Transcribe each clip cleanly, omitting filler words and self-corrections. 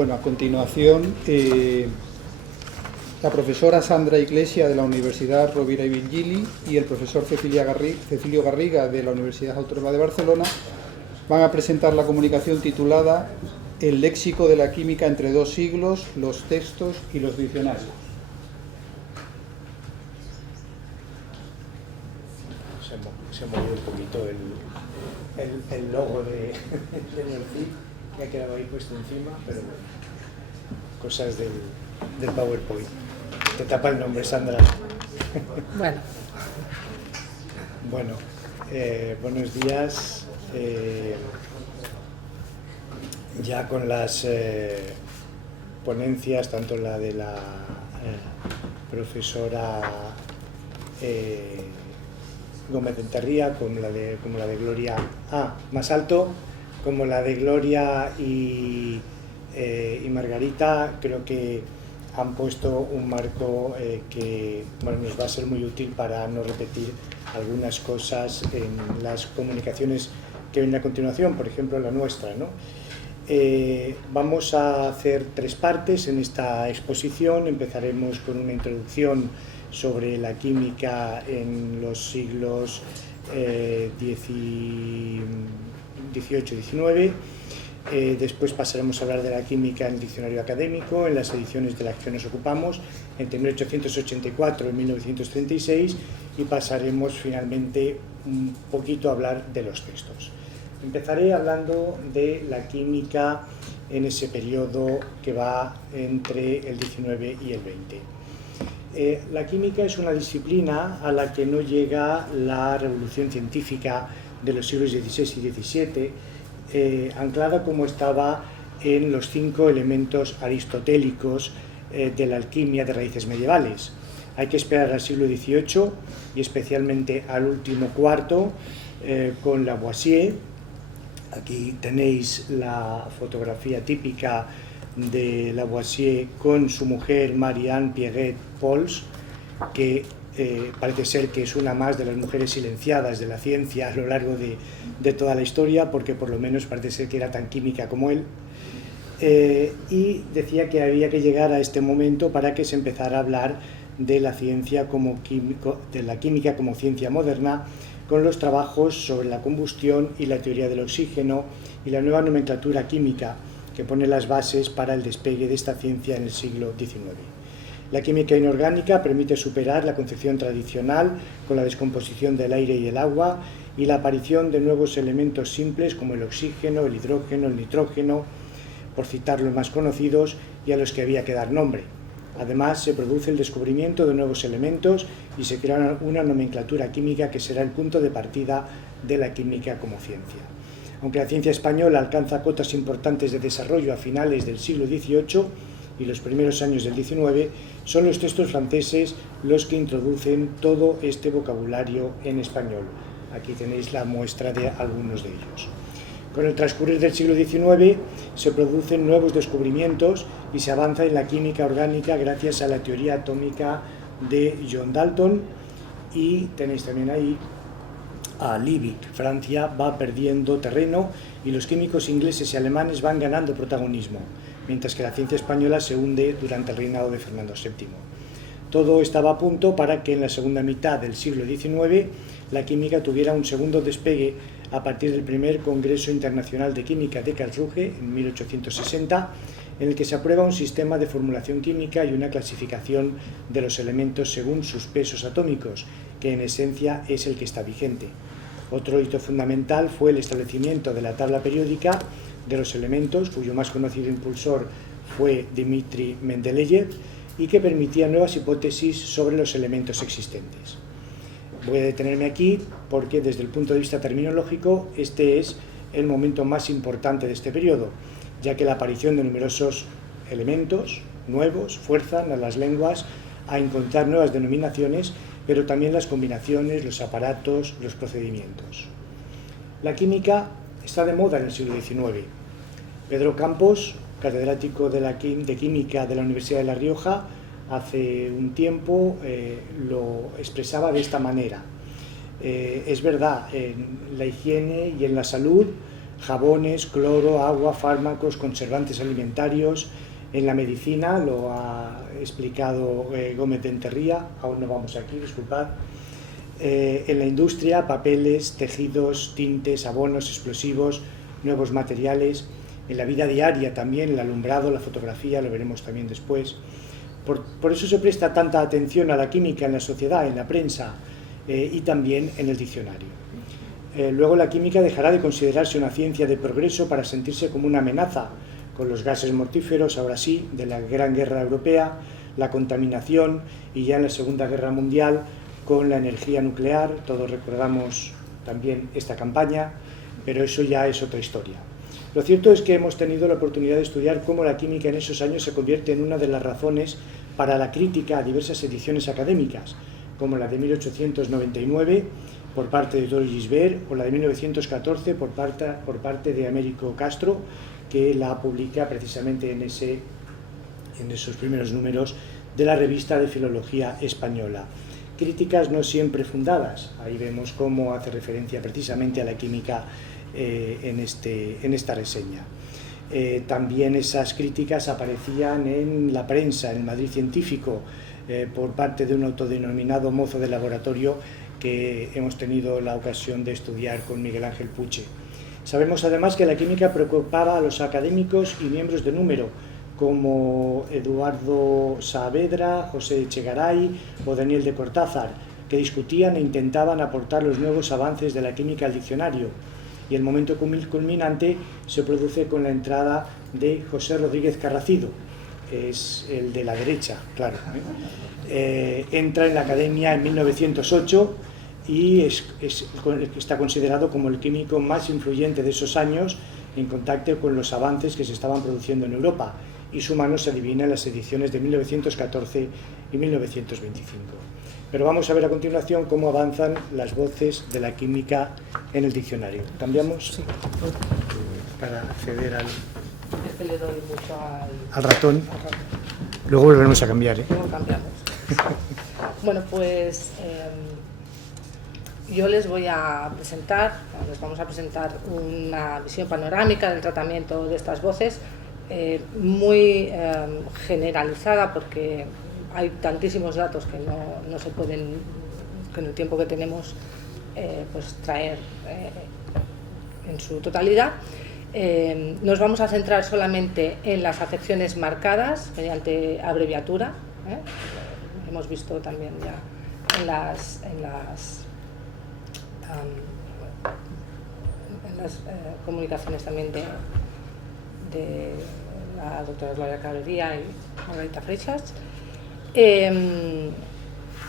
Bueno, a continuación, la profesora Sandra Iglesia de la Universidad Rovira i Virgili y el profesor Cecilio Garriga de la Universidad Autónoma de Barcelona van a presentar la comunicación titulada El léxico de la química entre dos siglos, los textos y los diccionarios. Se movió un poquito el logo de Nerfi, que ha quedado ahí puesto encima, pero bueno, cosas del PowerPoint. Te tapa el nombre, Sandra. Bueno, buenos días. Ya con las ponencias, tanto la de la profesora Gómez Enterría como la de Gloria más alto, como la de Gloria y Margarita, creo que han puesto un marco que nos va a ser muy útil para no repetir algunas cosas en las comunicaciones que vienen a continuación, por ejemplo la nuestra, ¿no? Vamos a hacer tres partes en esta exposición. Empezaremos con una introducción sobre la química en los siglos XVIII-XIX. Después pasaremos a hablar de la química en el diccionario académico, en las ediciones de las que nos ocupamos, entre 1884 y 1936, y pasaremos finalmente un poquito a hablar de los textos. Empezaré hablando de la química en ese periodo que va entre el 19 y el 20. La química es una disciplina a la que no llega la revolución científica de los siglos XVI y XVII, anclada como estaba en los 5 elementos aristotélicos de la alquimia de raíces medievales. Hay que esperar al siglo XVIII y especialmente al último cuarto con Lavoisier. Aquí tenéis la fotografía típica de Lavoisier con su mujer Marie-Anne Pierret-Pols, que parece ser que es una más de las mujeres silenciadas de la ciencia a lo largo de toda la historia, porque por lo menos parece ser que era tan química como él. Y decía que había que llegar a este momento para que se empezara a hablar de la ciencia de la química como ciencia moderna, con los trabajos sobre la combustión y la teoría del oxígeno y la nueva nomenclatura química que pone las bases para el despegue de esta ciencia en el siglo XIX. La química inorgánica permite superar la concepción tradicional con la descomposición del aire y el agua y la aparición de nuevos elementos simples como el oxígeno, el hidrógeno, el nitrógeno, por citar los más conocidos y a los que había que dar nombre. Además, se produce el descubrimiento de nuevos elementos y se crea una nomenclatura química que será el punto de partida de la química como ciencia. Aunque la ciencia española alcanza cotas importantes de desarrollo a finales del siglo XVIII y los primeros años del XIX, son los textos franceses los que introducen todo este vocabulario en español. Aquí tenéis la muestra de algunos de ellos. Con el transcurrir del siglo XIX se producen nuevos descubrimientos y se avanza en la química orgánica gracias a la teoría atómica de John Dalton, y tenéis también ahí a Liebig. Francia va perdiendo terreno y los químicos ingleses y alemanes van ganando protagonismo, mientras que la ciencia española se hunde durante el reinado de Fernando VII. Todo estaba a punto para que en la segunda mitad del siglo XIX la química tuviera un segundo despegue a partir del primer Congreso Internacional de Química de Karlsruhe en 1860, en el que se aprueba un sistema de formulación química y una clasificación de los elementos según sus pesos atómicos, que en esencia es el que está vigente. Otro hito fundamental fue el establecimiento de la tabla periódica de los elementos, cuyo más conocido impulsor fue Dmitri Mendeleev, y que permitía nuevas hipótesis sobre los elementos existentes. Voy a detenerme aquí porque desde el punto de vista terminológico este es el momento más importante de este periodo, ya que la aparición de numerosos elementos nuevos fuerzan a las lenguas a encontrar nuevas denominaciones, pero también las combinaciones, los aparatos, los procedimientos. La química está de moda en el siglo XIX. Pedro Campos, catedrático de Química de la Universidad de La Rioja, hace un tiempo lo expresaba de esta manera. Es verdad, en la higiene y en la salud jabones, cloro, agua, fármacos, conservantes alimentarios. En la medicina, lo ha explicado Gómez de Enterría, aún no vamos aquí, disculpad. En la industria, papeles, tejidos, tintes, abonos, explosivos, nuevos materiales. En la vida diaria también, el alumbrado, la fotografía, lo veremos también después. Por eso se presta tanta atención a la química en la sociedad, en la prensa y también en el diccionario. Luego la química dejará de considerarse una ciencia de progreso para sentirse como una amenaza, con los gases mortíferos, ahora sí, de la Gran Guerra Europea, la contaminación y ya en la Segunda Guerra Mundial con la energía nuclear. Todos recordamos también esta campaña, pero eso ya es otra historia. Lo cierto es que hemos tenido la oportunidad de estudiar cómo la química en esos años se convierte en una de las razones para la crítica a diversas ediciones académicas, como la de 1899 por parte de Dori Gisbert o la de 1914 por parte de Américo Castro, que la publica precisamente en esos primeros números de la revista de Filología Española. Críticas no siempre fundadas, ahí vemos cómo hace referencia precisamente a la química en esta reseña. También esas críticas aparecían en la prensa, en el Madrid Científico, por parte de un autodenominado mozo de laboratorio que hemos tenido la ocasión de estudiar con Miguel Ángel Puche. Sabemos además que la química preocupaba a los académicos y miembros de número, como Eduardo Saavedra, José Echegaray o Daniel de Cortázar, que discutían e intentaban aportar los nuevos avances de la química al diccionario. Y el momento culminante se produce con la entrada de José Rodríguez Carracido, es el de la derecha, claro. Entra en la academia en 1908 y está considerado como el químico más influyente de esos años en contacto con los avances que se estaban produciendo en Europa, y su mano se adivina en las ediciones de 1914 y 1925. Pero vamos a ver a continuación cómo avanzan las voces de la química en el diccionario. ¿Cambiamos? Sí. Para acceder al... Es que le doy mucho al ratón. Luego volveremos a cambiar. Luego cambiamos. Bueno, pues yo les vamos a presentar una visión panorámica del tratamiento de estas voces, muy generalizada, porque hay tantísimos datos que no se pueden, con el tiempo que tenemos, pues traer en su totalidad. Nos vamos a centrar solamente en las acepciones marcadas mediante abreviatura. Hemos visto también ya en las comunicaciones también de la doctora Gloria Clavería y Margarita Freixas.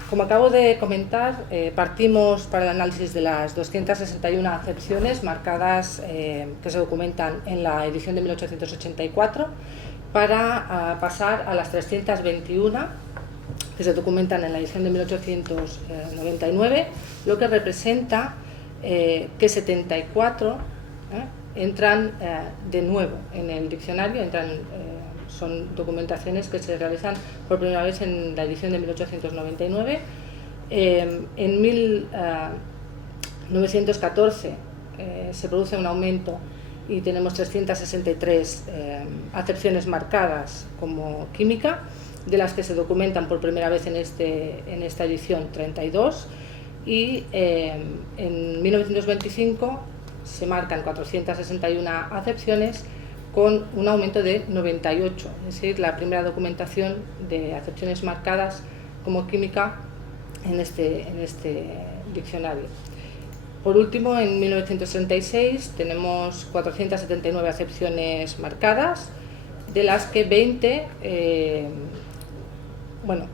Como acabo de comentar, partimos para el análisis de las 261 acepciones marcadas que se documentan en la edición de 1884 para pasar a las 321 que se documentan en la edición de 1899, lo que representa que 74 entran de nuevo en el diccionario, son documentaciones que se realizan por primera vez en la edición de 1899. En 1914 se produce un aumento y tenemos 363 acepciones marcadas como química, de las que se documentan por primera vez en esta edición 32, y en 1925 se marcan 461 acepciones con un aumento de 98, es decir, la primera documentación de acepciones marcadas como química en este diccionario. Por último, en 1936 tenemos 479 acepciones marcadas, de las que 20,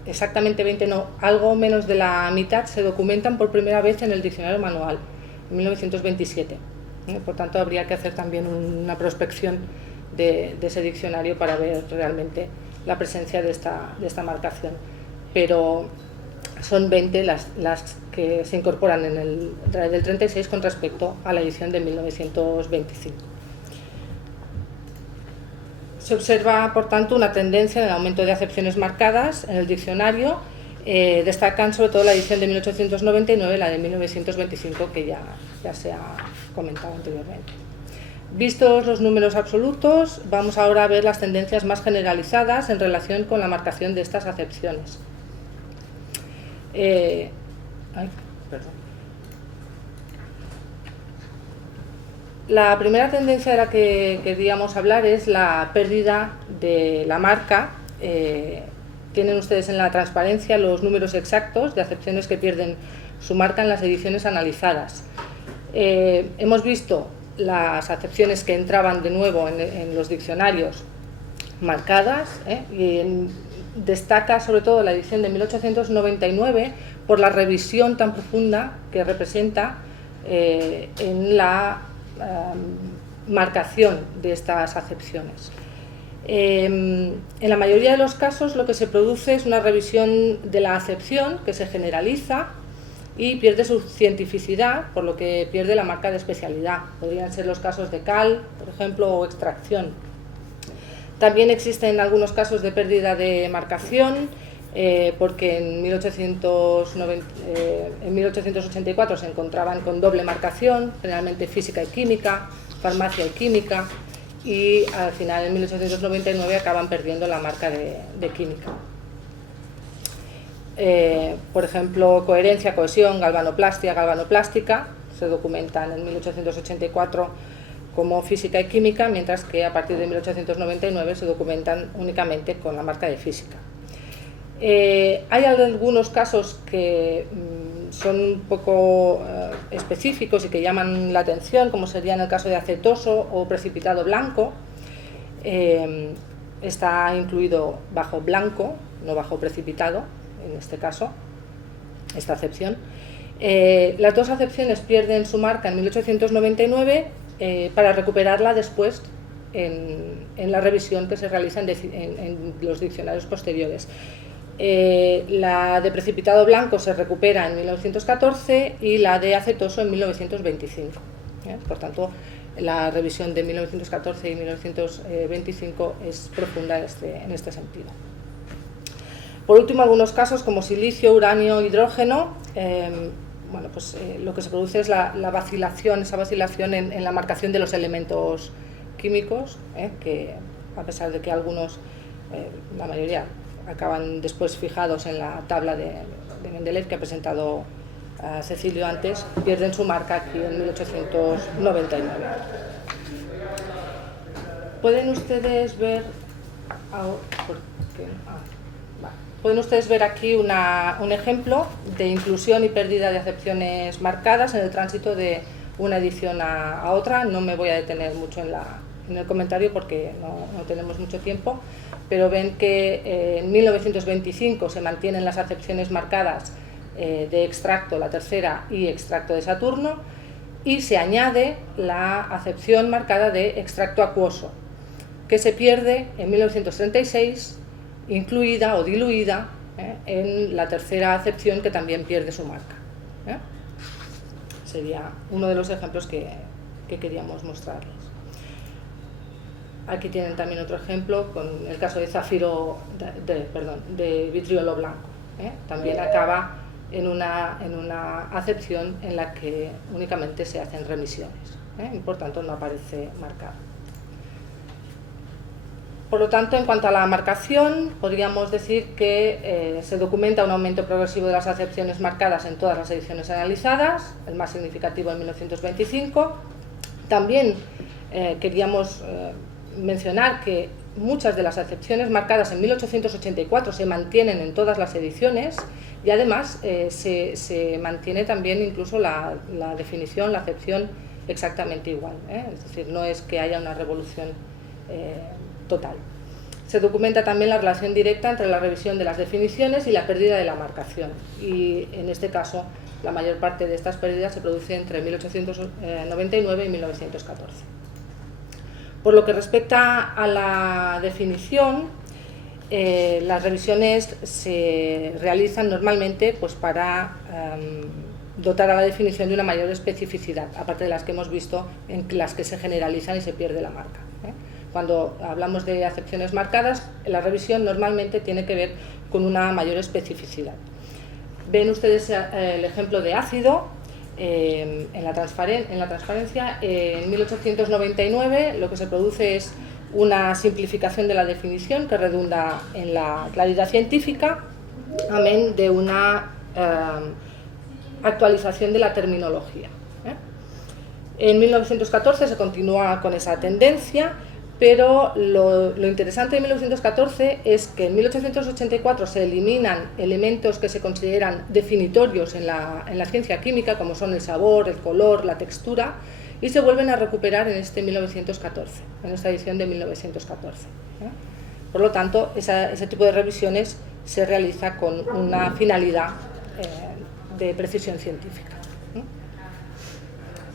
exactamente 20 no, algo menos de la mitad se documentan por primera vez en el diccionario manual, en 1927. Por tanto, habría que hacer también una prospección de ese diccionario para ver realmente la presencia de esta marcación. Pero son 20 las que se incorporan en el del 36 con respecto a la edición de 1925. Se observa, por tanto, una tendencia en el aumento de acepciones marcadas en el diccionario. Destacan sobre todo la edición de 1899 y la de 1925, que ya se ha comentado anteriormente. Vistos los números absolutos, vamos ahora a ver las tendencias más generalizadas en relación con la marcación de estas acepciones. La primera tendencia de la que queríamos hablar es la pérdida de la marca. Tienen ustedes en la transparencia los números exactos de acepciones que pierden su marca en las ediciones analizadas. Hemos visto las acepciones que entraban de nuevo en los diccionarios marcadas, y destaca sobre todo la edición de 1899 por la revisión tan profunda que representa en la marcación de estas acepciones. En la mayoría de los casos lo que se produce es una revisión de la acepción que se generaliza y pierde su cientificidad, por lo que pierde la marca de especialidad. Podrían ser los casos de cal, por ejemplo, o extracción. También existen algunos casos de pérdida de marcación, porque en 1884 se encontraban con doble marcación, generalmente física y química, farmacia y química, y al final en 1899 acaban perdiendo la marca de química. Por ejemplo, coherencia, cohesión, galvanoplastia, galvanoplástica se documentan en 1884 como física y química, mientras que a partir de 1899 se documentan únicamente con la marca de física. Hay algunos casos que son un poco específicos y que llaman la atención, como sería en el caso de acetoso o precipitado blanco. Está incluido bajo blanco, no bajo precipitado, en este caso, esta acepción. Las dos acepciones pierden su marca en 1899 para recuperarla después en la revisión que se realiza en los diccionarios posteriores. La de precipitado blanco se recupera en 1914 y la de acetoso en 1925. Por tanto, la revisión de 1914 y 1925 es profunda en este sentido. Por último, algunos casos como silicio, uranio, hidrógeno, lo que se produce es esa vacilación en la marcación de los elementos químicos, que a pesar de que algunos, la mayoría, acaban después fijados en la tabla de Mendeleev que ha presentado Cecilio antes, pierden su marca aquí en 1899. Pueden ustedes ver aquí un ejemplo de inclusión y pérdida de acepciones marcadas en el tránsito de una edición a otra. No me voy a detener mucho en el comentario porque no tenemos mucho tiempo, pero ven que en 1925 se mantienen las acepciones marcadas de extracto, la tercera, y extracto de Saturno, y se añade la acepción marcada de extracto acuoso, que se pierde en 1936, incluida o diluida en la tercera acepción, que también pierde su marca. Sería uno de los ejemplos que queríamos mostrarles. Aquí tienen también otro ejemplo con el caso de zafiro, de vitriolo blanco. También acaba en una acepción en la que únicamente se hacen remisiones, y por tanto no aparece marcado. Por lo tanto, en cuanto a la marcación, podríamos decir que se documenta un aumento progresivo de las acepciones marcadas en todas las ediciones analizadas, el más significativo en 1925. También queríamos mencionar que muchas de las acepciones marcadas en 1884 se mantienen en todas las ediciones, y además se mantiene también incluso la definición, la acepción exactamente igual, es decir, no es que haya una revolución total. Se documenta también la relación directa entre la revisión de las definiciones y la pérdida de la marcación, y en este caso la mayor parte de estas pérdidas se produce entre 1899 y 1914. Por lo que respecta a la definición, las revisiones se realizan normalmente para dotar a la definición de una mayor especificidad, aparte de las que hemos visto en las que se generalizan y se pierde la marca. Cuando hablamos de acepciones marcadas, la revisión normalmente tiene que ver con una mayor especificidad. Ven ustedes el ejemplo de ácido. en la transparencia. En 1899 lo que se produce es una simplificación de la definición que redunda en la claridad científica, amén de una actualización de la terminología. En 1914 se continúa con esa tendencia, pero lo interesante de 1914 es que en 1884 se eliminan elementos que se consideran definitorios en la ciencia química, como son el sabor, el color, la textura, y se vuelven a recuperar en este 1914, en esta edición de 1914. Por lo tanto, ese tipo de revisiones se realiza con una finalidad de precisión científica.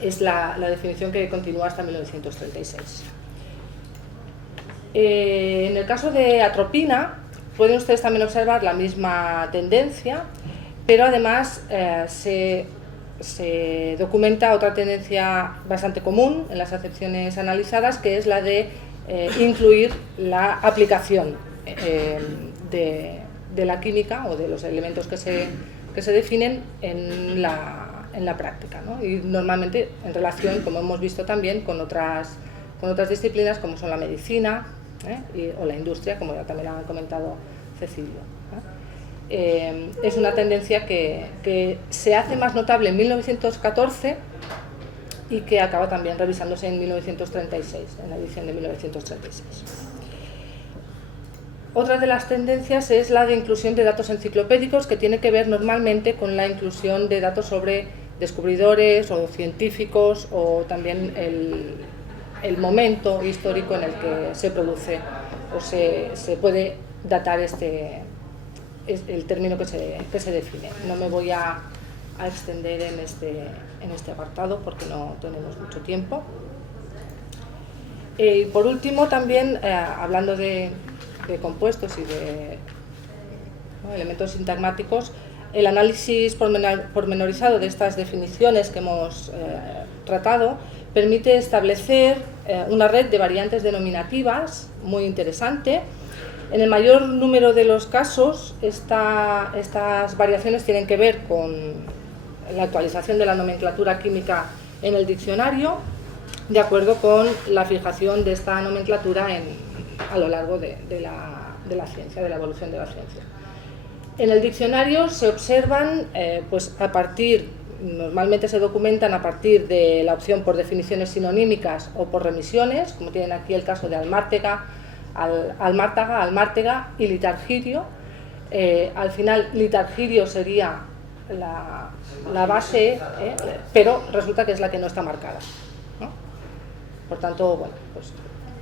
Es la definición que continúa hasta 1936. En el caso de atropina, pueden ustedes también observar la misma tendencia, pero además se documenta otra tendencia bastante común en las acepciones analizadas, que es la de incluir la aplicación de la química o de los elementos que se definen en la práctica, ¿no? Y normalmente en relación, como hemos visto también, con otras disciplinas como son la medicina o la industria, como ya también ha comentado Cecilio. Es una tendencia que se hace más notable en 1914 y que acaba también revisándose en 1936, en la edición de 1936. Otra de las tendencias es la de inclusión de datos enciclopédicos, que tiene que ver normalmente con la inclusión de datos sobre descubridores o científicos, o también el momento histórico en el que se produce o se puede datar el término que se define. No me voy a extender en este apartado porque no tenemos mucho tiempo. Y por último, también hablando de compuestos y de elementos sintagmáticos, el análisis pormenorizado de estas definiciones que hemos tratado permite establecer una red de variantes denominativas muy interesante. En el mayor número de los casos, estas variaciones tienen que ver con la actualización de la nomenclatura química en el diccionario, de acuerdo con la fijación de esta nomenclatura a lo largo de la ciencia, de la evolución de la ciencia. En el diccionario se observan, pues normalmente se documentan a partir de la opción por definiciones sinonímicas o por remisiones, como tienen aquí el caso de almártega, y litargirio. Al final, litargirio sería la base, pero resulta que es la que no está marcada, ¿no? Por tanto, bueno, pues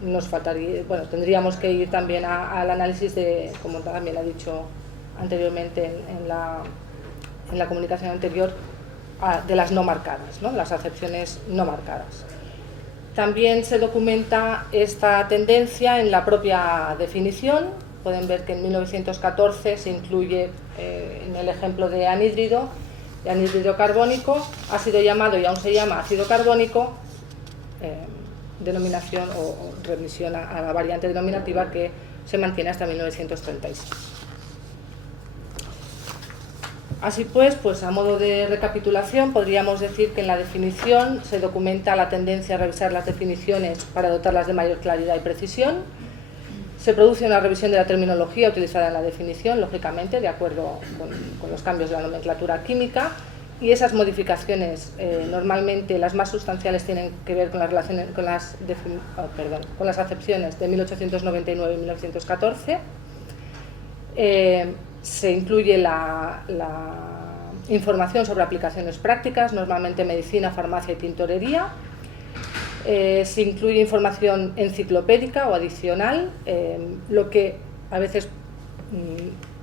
nos faltaría, tendríamos que ir también al análisis de, como también ha dicho anteriormente en la comunicación anterior, de las no marcadas, ¿no? Las acepciones no marcadas. También se documenta esta tendencia en la propia definición. Pueden ver que en 1914 se incluye en el ejemplo de anhídrido carbónico, ha sido llamado y aún se llama ácido carbónico, denominación o remisión a la variante denominativa que se mantiene hasta 1936. Así pues, a modo de recapitulación, podríamos decir que en la definición se documenta la tendencia a revisar las definiciones para dotarlas de mayor claridad y precisión. Se produce una revisión de la terminología utilizada en la definición, lógicamente, de acuerdo con los cambios de la nomenclatura química, y esas modificaciones, normalmente las más sustanciales, tienen que ver con las acepciones de 1899 y 1914. Se incluye la información sobre aplicaciones prácticas, normalmente medicina, farmacia y tintorería. Se incluye información enciclopédica o adicional, lo que a veces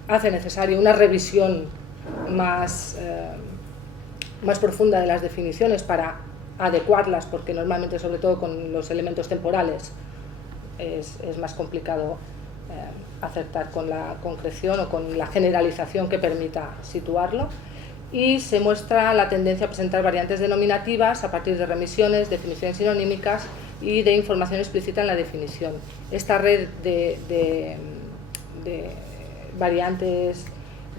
hace necesaria una revisión más profunda de las definiciones para adecuarlas, porque normalmente, sobre todo con los elementos temporales, es más complicado acertar con la concreción o con la generalización que permita situarlo. Y se muestra la tendencia a presentar variantes denominativas a partir de remisiones, definiciones sinonímicas y de información explícita en la definición. Esta red de variantes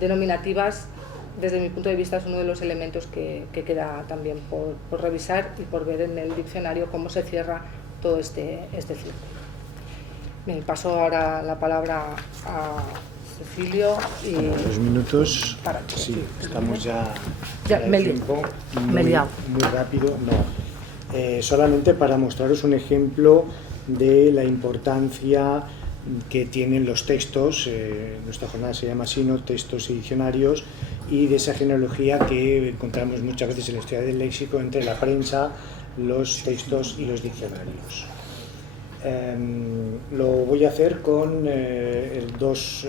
denominativas desde mi punto de vista, es uno de los elementos que queda también por revisar y por ver en el diccionario cómo se cierra todo este ciclo. Me paso ahora la palabra a Cecilio. Y 2 minutos. Para sí, estamos ya me tiempo. Muy Rápido. No. Solamente para mostraros un ejemplo de la importancia que tienen los textos. Nuestra jornada se llama así, ¿no? Textos y diccionarios, y de esa genealogía que encontramos muchas veces en la historia del léxico entre la prensa, los textos y los diccionarios. Lo voy a hacer con dos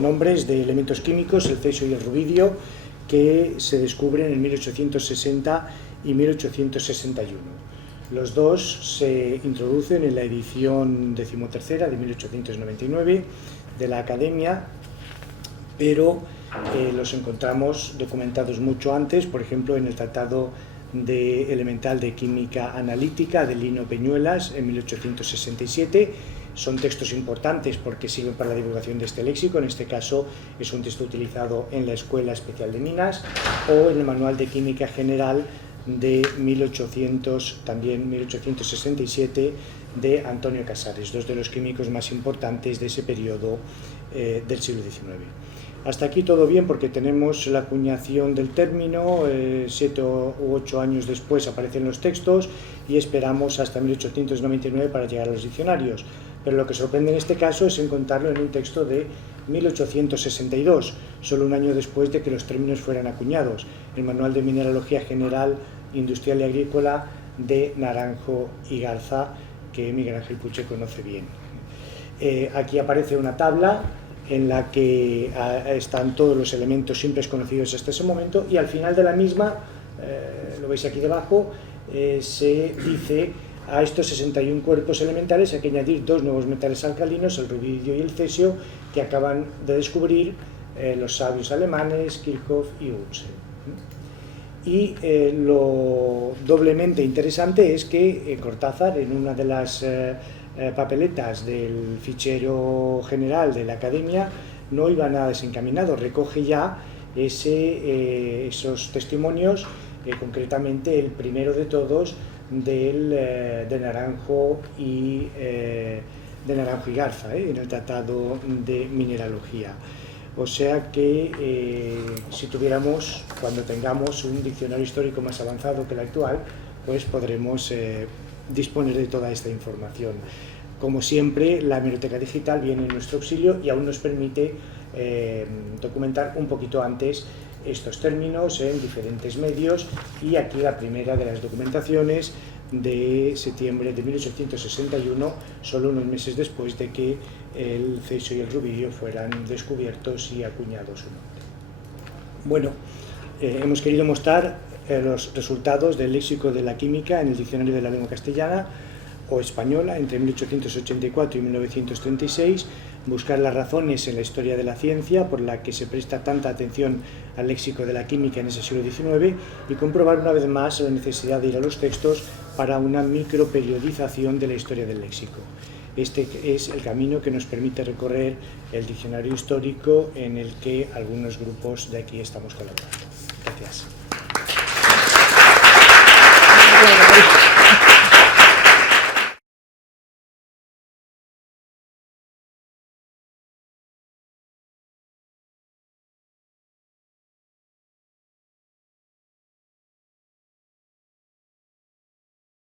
nombres de elementos químicos, el cesio y el rubidio, que se descubren en 1860 y 1861. Los dos se introducen en la edición 13ª de 1899 de la Academia, pero los encontramos documentados mucho antes, por ejemplo en el Tratado Elemental de Química Analítica de Lino Peñuelas en 1867. Son textos importantes porque sirven para la divulgación de este léxico. En este caso es un texto utilizado en la Escuela Especial de Minas, o en el Manual de Química General de 1867 de Antonio Casares, dos de los químicos más importantes de ese periodo del siglo XIX. Hasta aquí todo bien, porque tenemos la acuñación del término, 7 u 8 años después aparecen los textos y esperamos hasta 1899 para llegar a los diccionarios. Pero lo que sorprende en este caso es encontrarlo en un texto de 1862, solo un año después de que los términos fueran acuñados, el Manual de Mineralogía General, Industrial y Agrícola de Naranjo y Garza, que Miguel Ángel Puche conoce bien. Aquí aparece una tabla en la que están todos los elementos simples conocidos hasta ese momento, y al final de la misma, lo veis aquí debajo, se dice: a estos 61 cuerpos elementales hay que añadir 2 nuevos metales alcalinos, el rubidio y el cesio, que acaban de descubrir los sabios alemanes Kirchhoff y Utzel. Y lo doblemente interesante es que Cortázar, en una de las papeletas del fichero general de la Academia, no iba nada desencaminado, recoge ya esos testimonios, concretamente el primero de todos de Naranjo y Garza, en el Tratado de Mineralogía. O sea que si tuviéramos, cuando tengamos un diccionario histórico más avanzado que el actual, pues podremos disponer de toda esta información. Como siempre, la hemeroteca digital viene en nuestro auxilio y aún nos permite documentar un poquito antes estos términos en diferentes medios, y aquí la primera de las documentaciones de septiembre de 1861, solo unos meses después de que el cesio y el rubidio fueran descubiertos y acuñados. Bueno, hemos querido mostrar los resultados del léxico de la química en el Diccionario de la Lengua Castellana o Española entre 1884 y 1936, buscar las razones en la historia de la ciencia por la que se presta tanta atención al léxico de la química en ese siglo XIX, y comprobar una vez más la necesidad de ir a los textos para una microperiodización de la historia del léxico. Este es el camino que nos permite recorrer el diccionario histórico en el que algunos grupos de aquí estamos colaborando. Gracias.